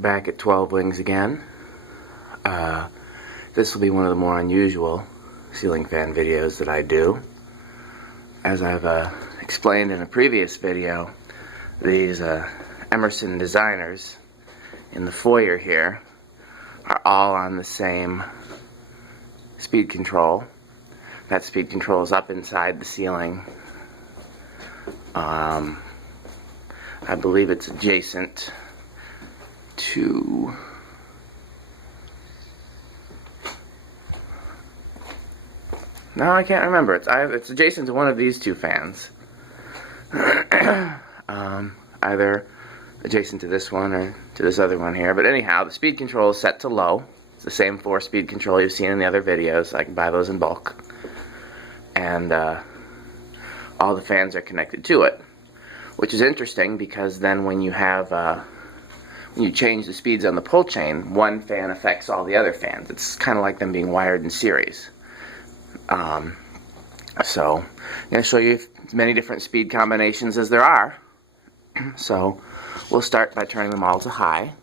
back at 12 Wings again. This will be one of the more unusual ceiling fan videos that I do. As I've explained in a previous video, these Emerson designers in the foyer here are all on the same speed control. That speed control is up inside the ceiling. I believe it's adjacent to no, I can't remember. It's adjacent to one of these two fans. Either adjacent to this one or to this other one here. But anyhow, the speed control is set to low. It's the same 4-speed control you've seen in the other videos. I can buy those in bulk. And all the fans are connected to it, which is interesting because then when you have when you change the speeds on the pull chain, one fan affects all the other fans. It's kind of like them being wired in series. So I'm going to show you as many different speed combinations as there are. So we'll start by turning them all to high.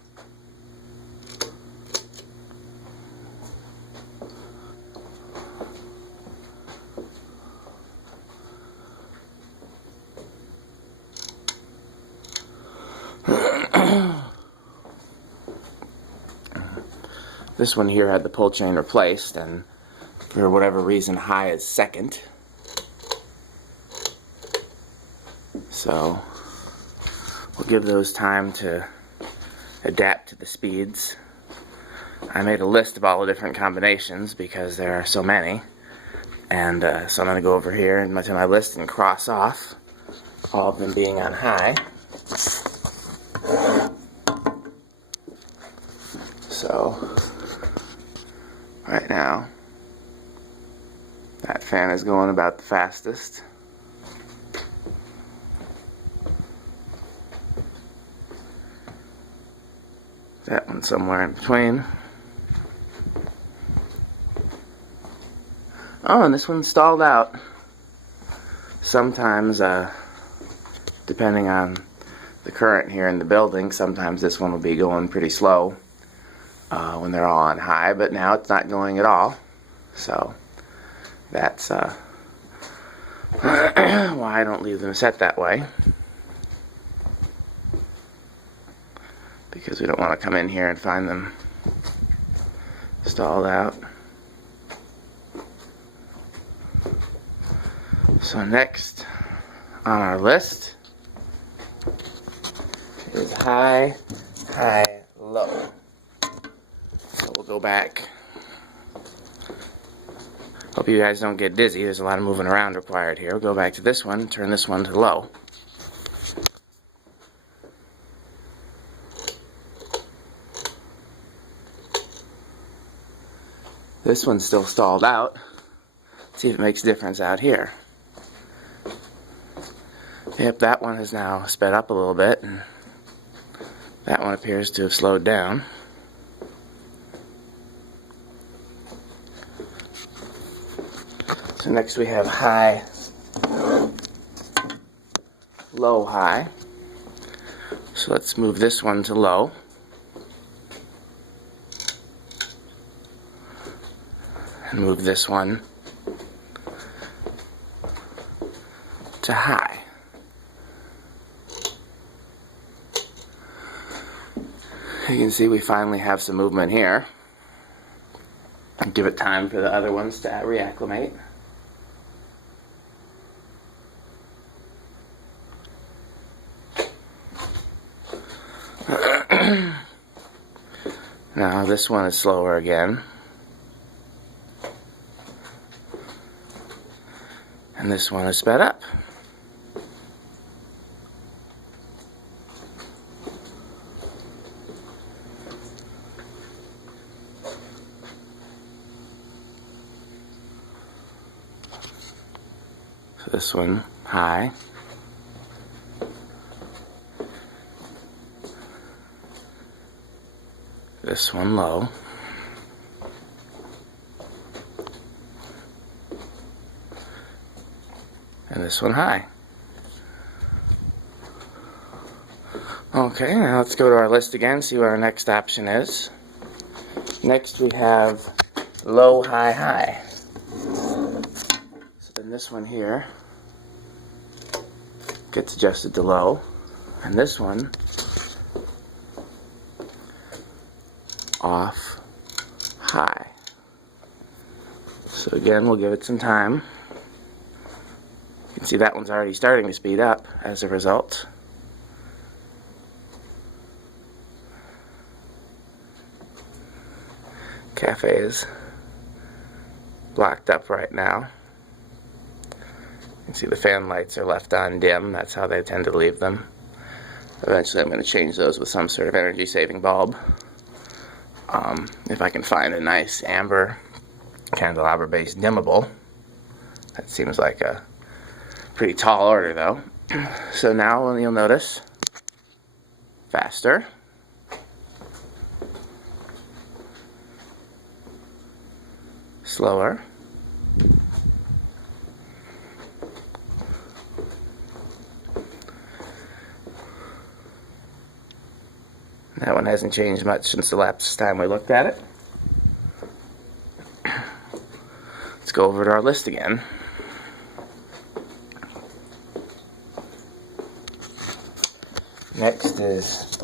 This one here had the pull chain replaced, and for whatever reason high is second. So we'll give those time to adapt to the speeds. I made a list of all the different combinations because there are so many, and so I'm going to go over here to my list and cross off all of them being on high. So right now that fan is going about the fastest. That one somewhere in between. Oh, and this one's stalled out. Sometimes, depending on the current here in the building, sometimes this one will be going pretty slow when they're all on high, but now it's not going at all. So that's why I don't leave them set that way. Because we don't want to come in here and find them stalled out. So next on our list is high, high, low. So we'll go back. Hope you guys don't get dizzy. There's a lot of moving around required here. We'll go back to this one, turn this one to low. This one's still stalled out. Let's see if it makes a difference out here. Yep, that one has now sped up a little bit, and that one appears to have slowed down. So next we have high, low, high. So let's move this one to low. And move this one to high. You can see we finally have some movement here. Give it time for the other ones to reacclimate. Now this one is slower again. And this one is sped up. So this one high. This one low. And this one high. Okay. Okay, now let's go to our list again, see what our next option is. Next we have low, high, high. So then this one here gets adjusted to low, and this one off, high. So again, we'll give it some time. You can see that one's already starting to speed up as a result. Cafe is blocked up right now. You can see the fan lights are left on dim. That's how they tend to leave them. Eventually I'm going to change those with some sort of energy saving bulb. If I can find a nice amber candelabra based dimmable. That seems like a pretty tall order though. So now you'll notice faster, slower, that one hasn't changed much since the last time we looked at it. Let's go over to our list again. Next is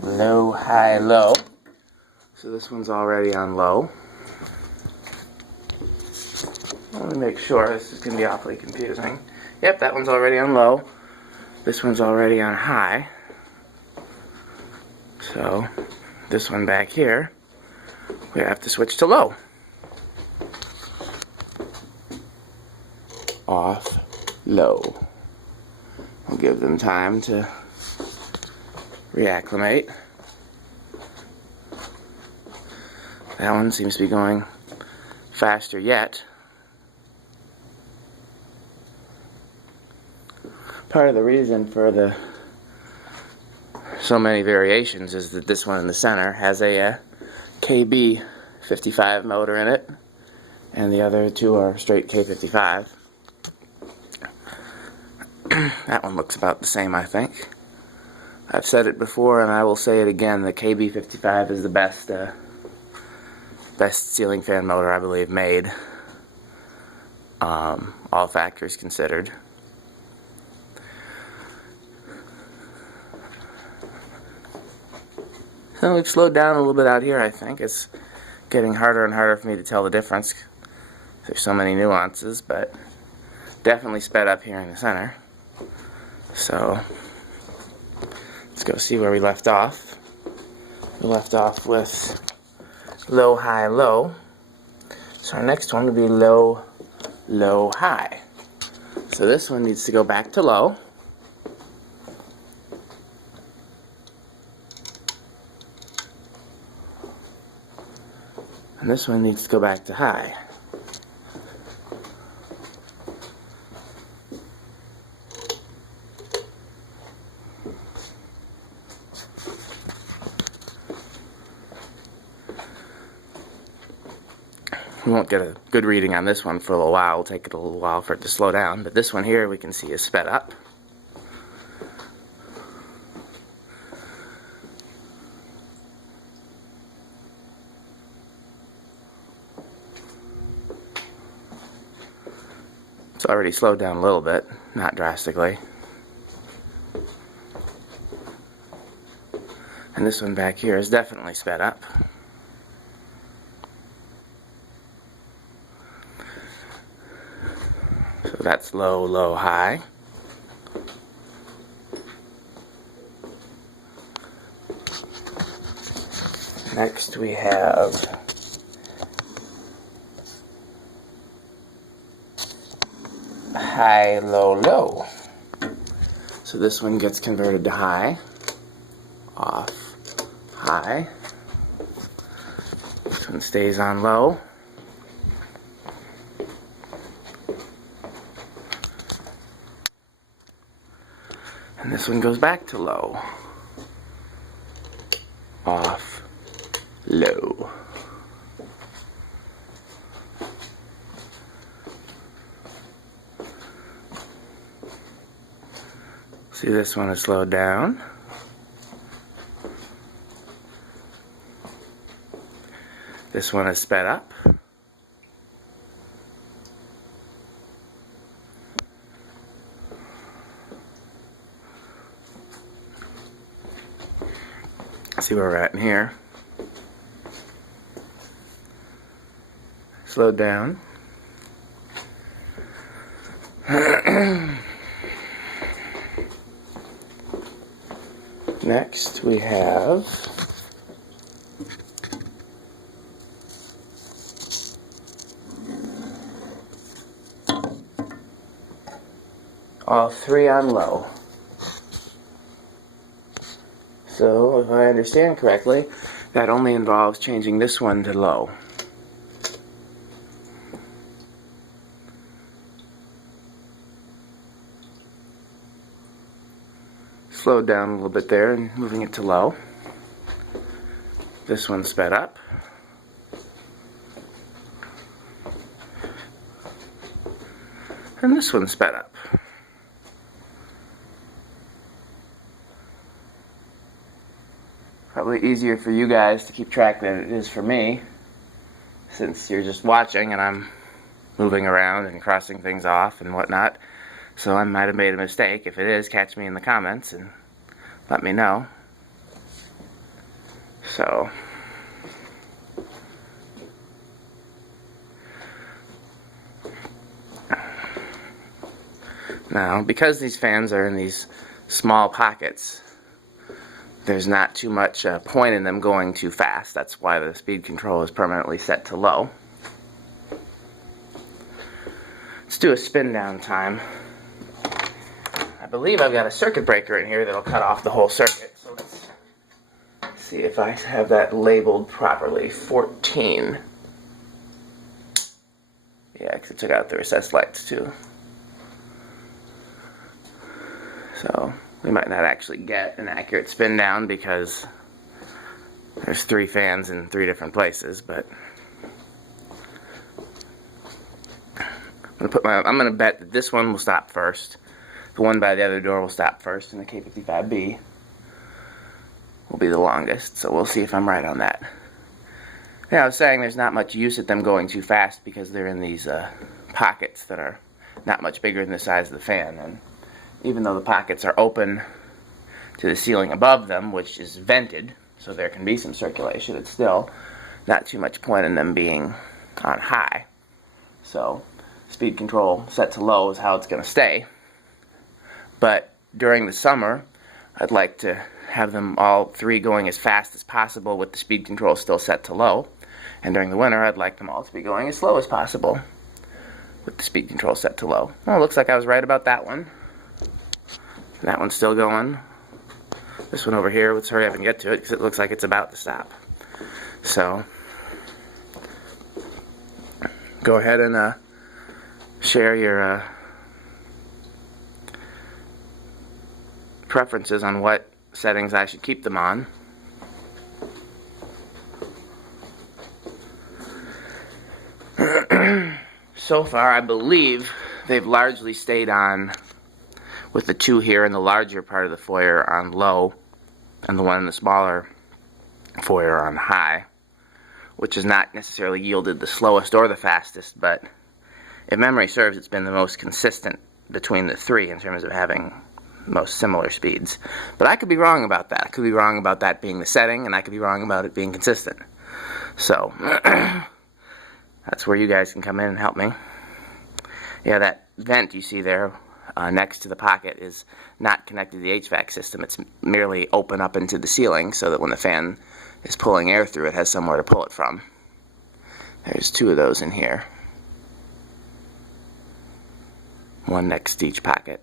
low, high, low. So this one's already on low. Let me make sure, this is going to be awfully confusing. Yep, that one's already on low. This one's already on high. So this one back here, we have to switch to low. Off, low. We'll give them time to reacclimate. That one seems to be going faster yet. Part of the reason for the so many variations is that this one in the center has a KB 55 motor in it, and the other two are straight K55. That one looks about the same, I think. I've said it before and I will say it again, the KB55 is the best ceiling fan motor I believe made, all factors considered. So we've slowed down a little bit out here, I think. It's getting harder and harder for me to tell the difference. There's so many nuances, but definitely sped up here in the center. So let's go see where we left off. We left off with low, high, low. So our next one would be low, low, high. So this one needs to go back to low. And this one needs to go back to high. We won't get a good reading on this one for a little while. It'll take it a little while for it to slow down. But this one here we can see is sped up. It's already slowed down a little bit, not drastically. And this one back here is definitely sped up. So that's low, low, high. Next we have high, low, low. So this one gets converted to high, off, high. This one stays on low. And this one goes back to low, off, low. See, this one is slowed down. This one is sped up. See where we're at in here. Slowed down. Next we have all three on low. So, if I understand correctly, that only involves changing this one to low. Slowed down a little bit there and moving it to low. This one sped up. And this one sped up. Probably easier for you guys to keep track than it is for me, since you're just watching and I'm moving around and crossing things off and whatnot. So I might have made a mistake. If it is, catch me in the comments and let me know. So now, because these fans are in these small pockets, there's not too much point in them going too fast. That's why the speed control is permanently set to low. Let's do a spin down time. I believe I've got a circuit breaker in here that'll cut off the whole circuit. So let's see if I have that labeled properly. 14. Yeah, because it took out the recessed lights too. So we might not actually get an accurate spin down because there's three fans in three different places, but I'm gonna bet that this one will stop first. The one by the other door will stop first, and the K55B will be the longest. So we'll see if I'm right on that. Yeah, I was saying there's not much use at them going too fast because they're in these pockets that are not much bigger than the size of the fan, and even though the pockets are open to the ceiling above them, which is vented, so there can be some circulation, it's still not too much point in them being on high. So speed control set to low is how it's going to stay. But during the summer, I'd like to have them all three going as fast as possible with the speed control still set to low. And during the winter, I'd like them all to be going as slow as possible with the speed control set to low. Well, it looks like I was right about that one. That one's still going. This one over here, let's hurry up and get to it because it looks like it's about to stop. So go ahead and share your preferences on what settings I should keep them on. So far, I believe they've largely stayed on with the two here in the larger part of the foyer on low and the one in the smaller foyer on high, which has not necessarily yielded the slowest or the fastest, but if memory serves, it's been the most consistent between the three in terms of having most similar speeds. But I could be wrong about that. I could be wrong about that being the setting, and I could be wrong about it being consistent. So that's where you guys can come in and help me. Yeah, that vent you see there next to the pocket is not connected to the HVAC system. It's merely open up into the ceiling so that when the fan is pulling air through, it has somewhere to pull it from. There's two of those in here. One next to each pocket.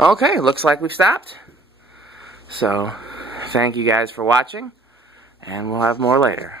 Okay, looks like we've stopped. So, thank you guys for watching, and we'll have more later.